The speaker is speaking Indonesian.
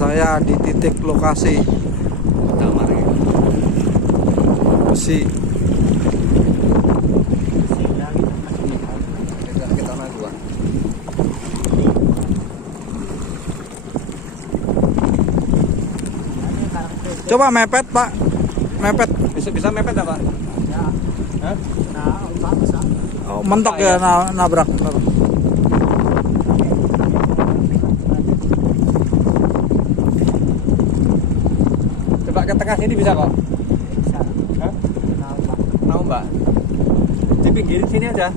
Saya di titik lokasi besi. Coba mepet Pak, mepet. Bisa mepet nggak Pak? Ya. Hah? Nah, bisa. Oh, mentok ya, nabrak. Coba ke tengah sini bisa kok? Bisa. Hah? Nah, Pak. Mau Mbak? Di pinggirin sini aja.